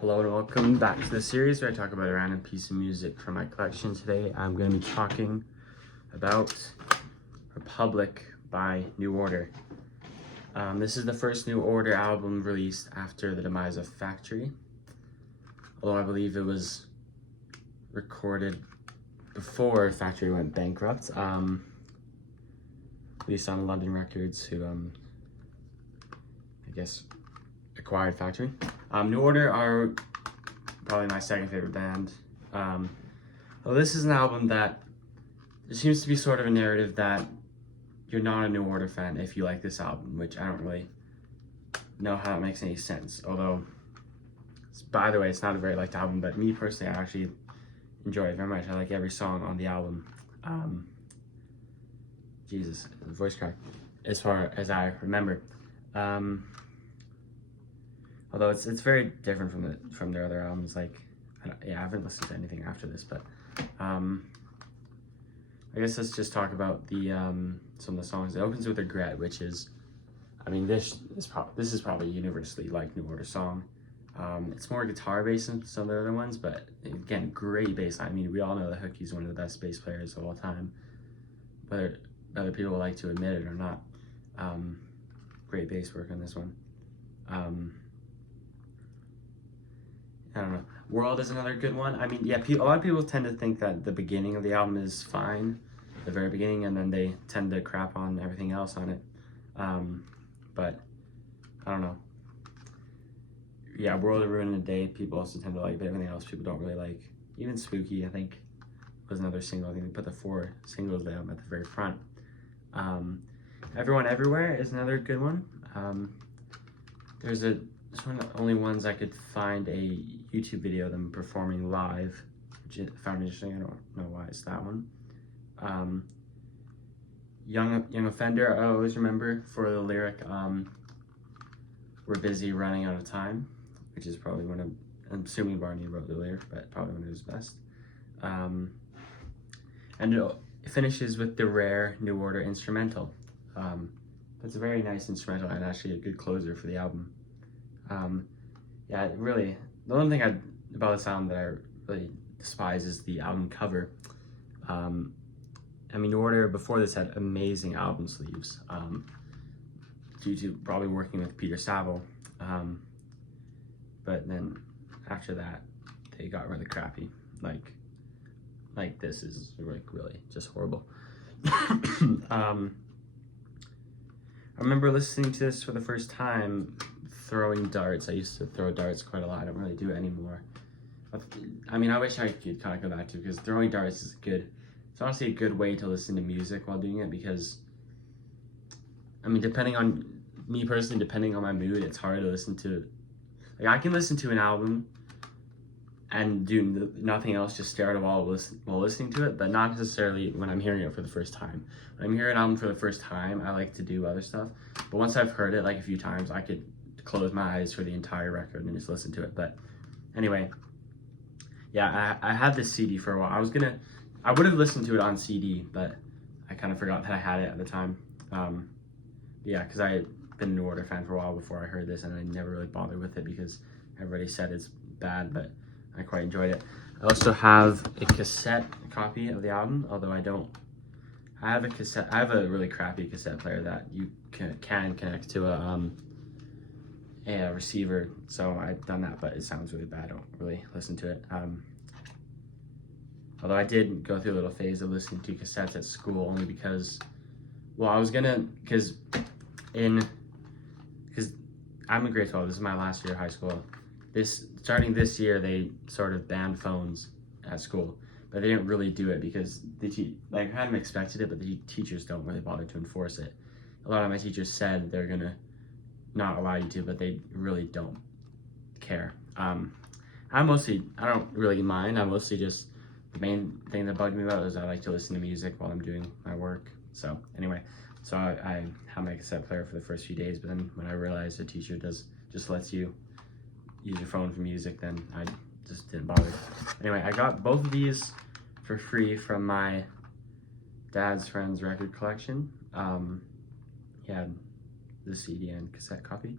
Hello and welcome back to the series where I talk about a random piece of music from my collection. Today I'm going to be talking about Republic by New Order. This is the first New Order album released after the demise of Factory, although I believe it was recorded before Factory went bankrupt. Released on London Records, who I guess acquired Factory. New Order are probably my second favorite band. Well, this is an album that there seems to be sort of a narrative that you're not a New Order fan if you like this album, which I don't really know how that makes any sense. Although, by the way, it's not a very liked album, but me personally, I actually enjoy it very much. I like every song on the album. Jesus, the voice crack, as far as I remember. Although it's very different from their other albums. Like, I haven't listened to anything after this, but I guess let's just talk about the some of the songs. It opens with "Regret," which is, I mean, this is probably universally like New Order song. It's more guitar based than some of the other ones, but again, great bass line. I mean, we all know that Hookie's one of the best bass players of all time, whether other people like to admit it or not. Great bass work on this one. I don't know. World is another good one. I mean, yeah, a lot of people tend to think that the beginning of the album is fine, the very beginning, and then they tend to crap on everything else on it. But I don't know. Yeah, World of Ruin in a Day, people also tend to like, but everything else people don't really like. Even Spooky, I think, was another single. I think they put the 4 singles down at the very front. Everyone Everywhere is another good one. There's it's one of the only ones I could find a YouTube video of them performing live, which I found interesting. I don't know why it's that one. Young Offender, I always remember for the lyric, "We're busy running out of time," which is probably one of, I'm assuming Barney wrote the lyric, but probably one of his best. And it finishes with the rare New Order instrumental. It's a very nice instrumental and actually a good closer for the album. Yeah, really, the only thing about this album that I really despise is the album cover. I mean, New Order before this had amazing album sleeves, due to probably working with Peter Saville. But then after that, they got really crappy. Like this is really just horrible. I remember listening to this for the first time, throwing darts. I used to throw darts quite a lot. I don't really do it anymore. I mean, I wish I could kind of go back to it, because throwing darts is good. It's honestly a good way to listen to music while doing it, because, I mean, depending on me personally, depending on my mood, it's hard to listen to. Like, I can listen to an album and do nothing else, just stare at a wall while listening to it, but not necessarily when I'm hearing it for the first time. When I'm hearing an album for the first time, I like to do other stuff. But once I've heard it like a few times, I could close my eyes for the entire record and just listen to it. But anyway, yeah, I had this CD for a while. I would have listened to it on CD, but I kind of forgot that I had it at the time. Yeah, because I had been a New Order fan for a while before I heard this, and I never really bothered with it because everybody said it's bad, but I quite enjoyed it. I also have a cassette copy of the album, although I have a really crappy cassette player that you can connect to a receiver, so I've done that, but it sounds really bad. I don't really listen to it. Although I did go through a little phase of listening to cassettes at school, only because, well, because I'm in grade 12, this is my last year of high school. Starting this year, they sort of banned phones at school, but they didn't really do it because I kind of expected it, but the teachers don't really bother to enforce it. A lot of my teachers said they're gonna not allow you to, but they really don't care. I don't really mind. I mostly just, the main thing that bugged me about it is I like to listen to music while I'm doing my work. So anyway, so I had my cassette player for the first few days, but then when I realized the teacher just lets you use your phone for music, then I just didn't bother. Anyway, I got both of these for free from my dad's friend's record collection. He had the CD and cassette copy.